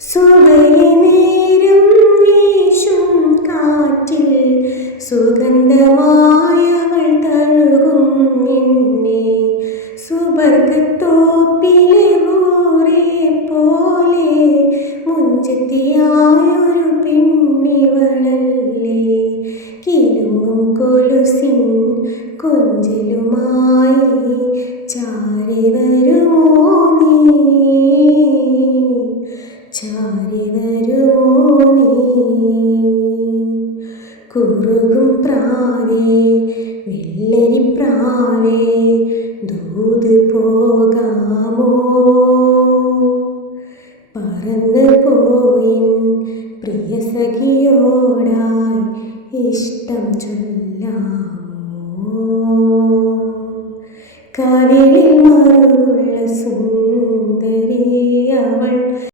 സുബഹിനേരം വീശും കാറ്റിൽ സുഗന്ധമായവൾ തഴുകും നിന്നെ. സുബർഗത്തോപ്പിലെ ഹൂറെ പോലെ മുഞ്ചത്തിയായൊരു പെണ്ണിവളല്ലേ. കിലുങ്ങും കൊലുസിൻ കൊഞ്ചലുമായി ചാരി വരുമോ നീ, ചാരി വരുമോ നീ. കുറുകും പ്രാവേ വെള്ളരിപ്രാവേ ദൂത് പോകാമോ. പറന്ന് പോയിൻ പ്രിയ സഖിയോടായി ഇഷ്ടം ചൊല്ലാമോ. കവിളിൽ മറുകുള്ള സുന്ദരി